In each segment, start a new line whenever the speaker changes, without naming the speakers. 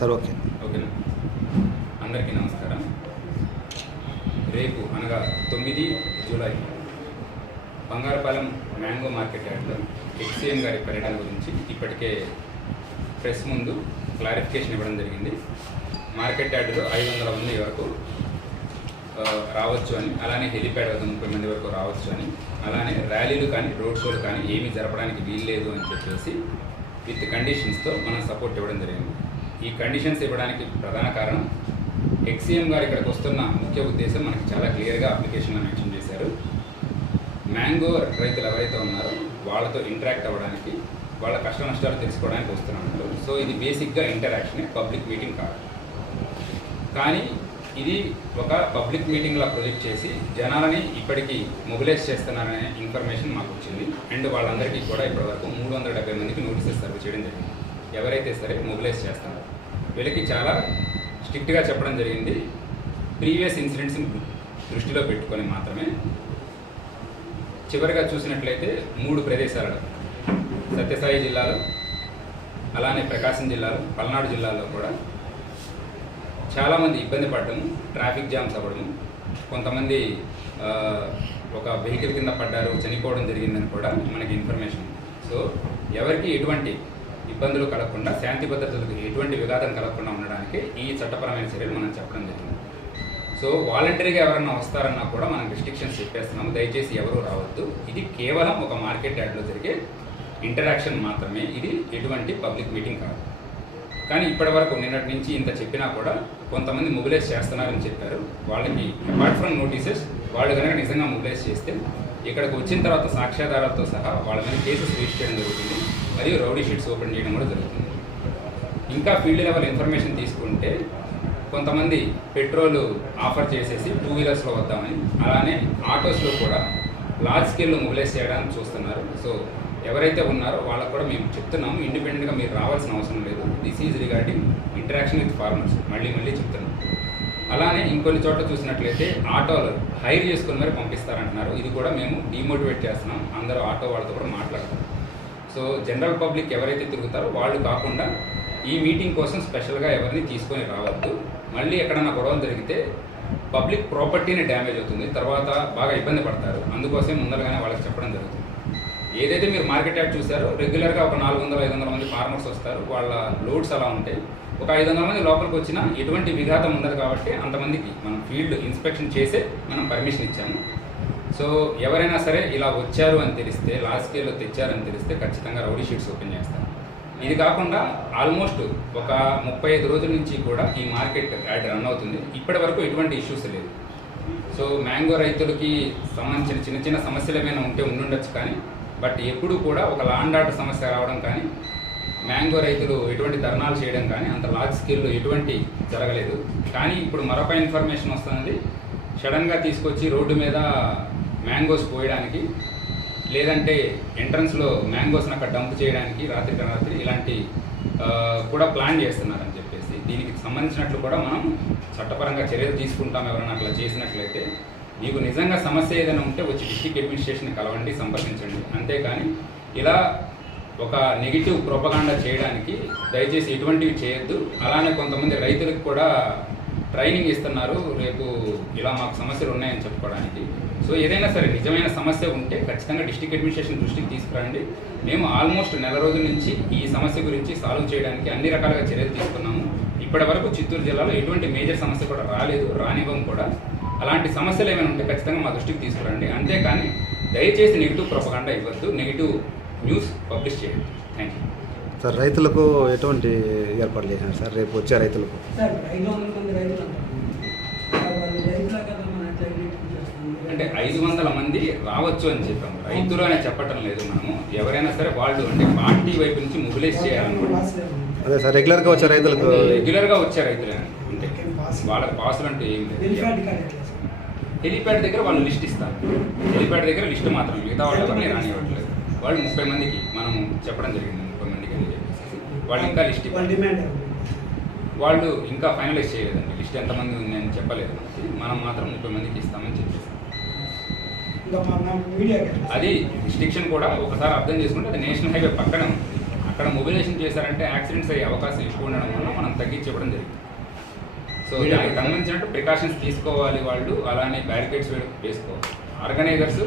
Sir okay.
ఓకేనా? అందరికీ నమస్కారం. రేపు అనగా తొమ్మిది జూలై బంగారపాలెం మ్యాంగో మార్కెట్ యార్డ్లో ఎక్సీఎం గారి పర్యటన గురించి ఇప్పటికే ప్రెస్ ముందు క్లారిఫికేషన్ ఇవ్వడం జరిగింది. మార్కెట్ యార్డులో ఐదు వందల మంది వరకు రావచ్చు అని అలానే హెలిప్యాడ్ వద్ద ముప్పై మంది వరకు రావచ్చు అని అలానే ర్యాలీలు కానీ రోడ్ షోలు కానీ ఏమీ జరపడానికి వీల్లేదు అని చెప్పేసి విత్ కండిషన్స్తో మనం సపోర్ట్ ఇవ్వడం జరిగింది. ఈ కండిషన్స్ ఇవ్వడానికి ప్రధాన కారణం ఎక్సీఎం గారు ఇక్కడికి వస్తున్న ముఖ్య ఉద్దేశం మనకి చాలా క్లియర్గా అప్లికేషన్లో మెన్షన్ చేశారు. మ్యాంగో రైతులు ఎవరైతే ఉన్నారో వాళ్ళతో ఇంటరాక్ట్ అవ్వడానికి వాళ్ళ కష్ట నష్టాలు తెలుసుకోవడానికి వస్తున్నారు సో ఇది బేసిక్గా ఇంటరాక్షన్ పబ్లిక్ మీటింగ్ కాదు. కానీ ఇది ఒక పబ్లిక్ మీటింగ్లా ప్రొజెక్ట్ చేసి జనాలని ఇప్పటికీ మొబిలైజ్ చేస్తున్నారనే ఇన్ఫర్మేషన్ మాకు వచ్చింది. అండ్ వాళ్ళందరికీ కూడా ఇప్పటివరకు మూడు వందల డెబ్బై మందికి నోటీసెస్ సర్వ్ చేయడం జరిగింది. ఎవరైతే సరే మొబిలైజ్ చేస్తున్నారు. వీళ్ళకి చాలా స్ట్రిక్ట్గా చెప్పడం జరిగింది. ప్రీవియస్ ఇన్సిడెంట్స్ని దృష్టిలో పెట్టుకొని మాత్రమే. చివరిగా చూసినట్లయితే మూడు ప్రదేశాలలో సత్యసాయి జిల్లాలో అలానే ప్రకాశం జిల్లాలో పల్నాడు జిల్లాలో కూడా చాలామంది ఇబ్బంది పడ్డము ట్రాఫిక్ జామ్స్ అవ్వడము కొంతమంది ఒక వెహికల్ కింద పడ్డారు చనిపోవడం జరిగిందని కూడా మనకి ఇన్ఫర్మేషన్ సో ఎవరికి ఎటువంటి ఇబ్బందులు కలగకుండా శాంతి భద్రతలకు ఎటువంటి విఘాతం కలగకుండా ఉండడానికి ఈ చట్టపరమైన చర్యలు మనం చెప్పడం జరిగింది. సో వాలంటరీగా ఎవరన్నా వస్తారన్నా కూడా మనం రిస్ట్రిక్షన్స్ చెప్పేస్తున్నాము. దయచేసి ఎవరు రావద్దు. ఇది కేవలం ఒక మార్కెట్ యార్డ్లో జరిగే ఇంటరాక్షన్ మాత్రమే. ఇది ఎటువంటి పబ్లిక్ మీటింగ్ కాదు. కానీ ఇప్పటి వరకు నిన్నటి నుంచి ఇంత చెప్పినా కూడా కొంతమంది మొబిలైజ్ చేస్తున్నారని చెప్పారు. వాళ్ళకి అపార్ట్ ఫ్రమ్ నోటీసెస్ వాళ్ళు కనుక నిజంగా మొబిలైజ్ చేస్తే ఇక్కడికి వచ్చిన తర్వాత సాక్ష్యాధారాలతో సహా వాళ్ళ మీద కేసెస్ రిజిస్టర్ చేయడం జరుగుతుంది. మరియు రౌడీ షీట్స్ ఓపెన్ చేయడం కూడా జరుగుతుంది. ఇంకా ఫీల్డ్ లెవెల్ ఇన్ఫర్మేషన్ తీసుకుంటే కొంతమంది పెట్రోల్ ఆఫర్ చేసేసి టూ వీలర్స్లో వద్దామని అలానే ఆటోస్లో కూడా లార్జ్ స్కేల్లో మొబిలైజ్ చేయడానికి చూస్తున్నారు. సో ఎవరైతే ఉన్నారో వాళ్ళకు కూడా మేము చెప్తున్నాము. ఇండిపెండెంట్గా మీరు రావాల్సిన అవసరం లేదు. This is regarding interaction with farmers మళ్ళీ మళ్ళీ చెప్తున్నాం. అలానే ఇంకొన్ని చోట్ల చూసినట్లయితే ఆటోలు హైర్ చేసుకుని మరి పంపిస్తారంటున్నారు. ఇది కూడా మేము డిమోటివేట్ చేస్తున్నాం. అందరూ ఆటో వాళ్ళతో కూడా మాట్లాడతాం. సో జనరల్ పబ్లిక్ ఎవరైతే తిరుగుతారో వాళ్ళు కాకుండా ఈ మీటింగ్ కోసం స్పెషల్గా ఎవరిని తీసుకొని రావద్దు. మళ్ళీ ఎక్కడన్నా గొడవలు జరిగితే పబ్లిక్ ప్రాపర్టీని డ్యామేజ్ అవుతుంది. తర్వాత బాగా ఇబ్బంది పడతారు. అందుకోసం ముందరగానే వాళ్ళకి చెప్పడం జరుగుతుంది. ఏదైతే మీరు మార్కెట్ యాడ్ చూసారో రెగ్యులర్గా ఒక నాలుగు వందల ఐదు వందల మంది ఫార్మర్స్ వస్తారు. వాళ్ళ లోడ్స్ అలా ఉంటాయి. ఒక ఐదు వందల మంది లోపలికి వచ్చినా ఎటువంటి విఘాతం ఉండదు కాబట్టి అంతమందికి మనం ఫీల్డ్ ఇన్స్పెక్షన్ చేసే మనం పర్మిషన్ ఇచ్చాము. సో ఎవరైనా సరే ఇలా వచ్చారు అని తెలిస్తే లాస్ట్ స్కేల్లో తెచ్చారని తెలిస్తే ఖచ్చితంగా రౌడీ షీట్స్ ఓపెన్ చేస్తాను ఇది కాకుండా ఆల్మోస్ట్ ఒక ముప్పై ఐదు రోజుల నుంచి కూడా ఈ మార్కెట్ యాడ్ రన్ అవుతుంది. ఇప్పటి వరకు ఎటువంటి ఇష్యూస్ లేదు సో మ్యాంగో రైతులకి సంబంధించిన చిన్న చిన్న సమస్యలు ఏమైనా ఉంటే ఉండుండొచ్చు కానీ బట్ ఎప్పుడు కూడా ఒక లాండ్ ఆర్డర్ సమస్య రావడం కానీ మ్యాంగో రైతులు ఎటువంటి ధర్నాలు చేయడం కానీ అంత లార్జ్ స్కేల్లో ఎటువంటి జరగలేదు. కానీ ఇప్పుడు మరొక ఇన్ఫర్మేషన్ వస్తుంది. సడన్గా తీసుకొచ్చి రోడ్డు మీద మ్యాంగోస్ పోయడానికి లేదంటే ఎంట్రన్స్లో మ్యాంగోస్ని అక్కడ డంప్ చేయడానికి రాత్రి రాత్రి ఇలాంటి కూడా ప్లాన్ చేస్తున్నారని చెప్పేసి. దీనికి సంబంధించినట్లు కూడా మనం చట్టపరంగా చర్యలు తీసుకుంటాం ఎవరైనా అట్లా చేసినట్లయితే. మీకు నిజంగా సమస్య ఏదైనా ఉంటే వచ్చి డిస్టిక్ అడ్మినిస్ట్రేషన్ కలవండి సంప్రదించండి. అంతేకాని ఇలా ఒక నెగిటివ్ ప్రొపగాండా చేయడానికి దయచేసి ఇటువంటివి చేయొద్దు. అలానే కొంతమంది రైతులకు కూడా ట్రైనింగ్ ఇస్తున్నారు. రేపు ఇలా మాకు సమస్యలు ఉన్నాయని చెప్పుకోవడానికి. సో ఏదైనా సరే నిజమైన సమస్య ఉంటే ఖచ్చితంగా డిస్టిక్ అడ్మినిస్ట్రేషన్ దృష్టికి తీసుకురండి. మేము ఆల్మోస్ట్ నెల రోజుల నుంచి ఈ సమస్య గురించి సాల్వ్ చేయడానికి అన్ని రకాలుగా చర్యలు తీసుకున్నాము. ఇప్పటి వరకు చిత్తూరు జిల్లాలో ఎటువంటి మేజర్ సమస్య కూడా రాలేదు రానివ్వం కూడా. అలాంటి సమస్యలు ఏమైనా ఉంటే ఖచ్చితంగా మా దృష్టికి తీసుకురండి. అంతేకాని దయచేసి నెగిటివ్ ప్రొపగండా ఇవ్వద్దు. నెగిటివ్ న్యూస్ పబ్లిష్ చేయండి. థ్యాంక్ యూ
సార్ రైతులకు ఎటువంటి ఏర్పాట్లు చేశారు సార్? రేపు వచ్చే రైతులకు.
అంటే ఐదు వందల మంది రావచ్చు అని చెప్పాము. రైతులు అని చెప్పటం లేదు మనము. ఎవరైనా సరే వాళ్ళు అంటే పార్టీ వైపు నుంచి మొబిలైజ్ చేయాలన్నమాట
అదే సార్ రెగ్యులర్గా వచ్చే రైతులకు
రెగ్యులర్గా వచ్చే రైతులే. అంటే వాళ్ళకి పాసులు అంటే ఏం లేదు. హెలిప్యాడ్ దగ్గర వాళ్ళు లిస్ట్ ఇస్తారు. హెలిప్యాడ్ దగ్గర లిస్ట్ మాత్రం మిగతా వాళ్ళు ఎవరిని రానివ్వట్లేదు. వాళ్ళు ముప్పై మందికి మనం చెప్పడం జరిగింది ముప్పై మందికి అని చెప్పేసి వాళ్ళు ఇంకా లిస్ట్
డిమాండ్?
వాళ్ళు ఇంకా ఫైనలైజ్ చేయలేదండి. లిస్ట్ ఎంతమంది ఉంది అని చెప్పలేదు. మనకి. మనం మాత్రం ముప్పై మందికి ఇస్తామని చెప్పేసి? అది రిస్ట్రిక్షన్ కూడా ఒకసారి అర్థం చేసుకుంటే అది నేషనల్ హైవే పక్కనే ఉంది. అక్కడ మొబిలైజేషన్ చేశారంటే యాక్సిడెంట్స్ అయ్యే అవకాశం ఎక్కువ ఉండడం వల్ల మనం తగ్గించి ఇవ్వడం జరిగింది. సో దానికి సంబంధించినట్టు ప్రికాషన్స్ తీసుకోవాలి వాళ్ళు. అలానే బ్యారికేడ్స్ వేసుకోవాలి. ఆర్గనైజర్స్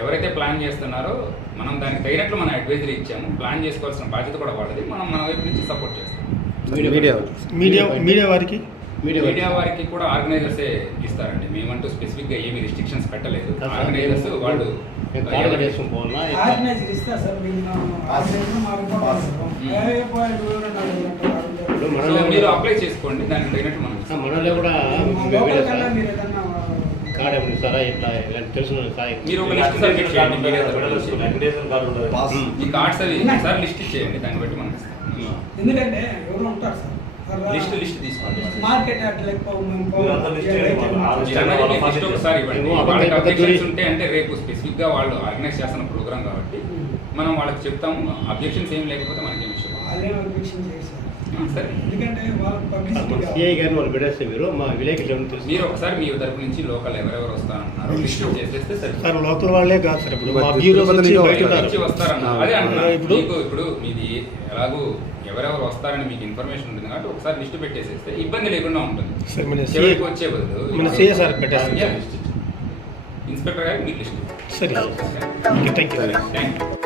ఎవరైతే ప్లాన్ చేస్తున్నారో మనం దానికి తగినట్లు మనం అడ్వైజరీ ఇచ్చాము ప్లాన్ చేసుకోవాల్సిన బాధ్యత కూడా వాళ్ళది మనం మన వైపు నుంచి సపోర్ట్ చేస్తాం.
మీడియా
మీడియా మీడియా వారికి?
మీడియా వారికి. కూడా ఆర్గనైజర్సే ఇస్తారండి. మేమంటూ స్పెసిఫిక్గా ఏమి రిస్ట్రిక్షన్స్ పెట్టలేదు. ఆర్గనైజర్స్ వాళ్ళు
మీరు
అప్లై చేసుకోండి దానికి తగినట్టు మనం.
మనలో కూడా సార్? ఇట్లా ఇలాంటి తెలిసిన సాయి
మీరు ఒక లిస్ట్ సబ్మిట్ చేయండి మీడియా తరఫున.
పాస్
ఈ కార్డ్స్ అవి ఒకసారి లిస్ట్ ఇచ్చేయండి దాన్ని బట్టి మనం ఇస్తాం.
ఎందుకంటే ఎవరు ఉంటారు సార్.
లిస్ట్ లిస్ట్ తీసుకోండి.
మార్కెట్
లిస్ట్ ఒకసారి ఇవ్వండి. ఉంటే అంటే రేపు స్పెసిఫిక్గా వాళ్ళు ఆర్గనైజ్ చేస్తున్న ప్రోగ్రామ్ కాబట్టి మనం వాళ్ళకి చెప్తాము. అబ్జెక్షన్స్ ఏం లేకపోతే మనకి ఏం విషయం
సిఐ గారిని వాళ్ళు పెడేస్తే మీరు మా తెలుసు
మీరు ఒకసారి మీ తరపు నుంచి లోకల్ ఎవరెవరు వస్తారంటున్నారు లిస్ట్ చేసేస్తే
సార్
సరే
లోకల్ వాళ్ళే కాదు సార్ ఇప్పుడు మా
తిరుపతి
నుంచి
వస్తారన్నారు. అదే అంటున్నా.
ఇప్పుడు-
మీకు ఇప్పుడు మీది ఎలాగూ ఎవరెవరు వస్తారని మీకు ఇన్ఫర్మేషన్ ఉంటుంది కాబట్టి ఒకసారి లిస్ట్ పెట్టేసేస్తే ఇబ్బంది లేకుండా ఉంటుంది.
సార్ మన సిఐ
చివరికి వచ్చే బదులు
సార్ పెట్టేస్తాం
ఇచ్చేయండి. ఇన్స్పెక్టర్ గారు మీకు లిస్ట్
సరే. Thank you
thank you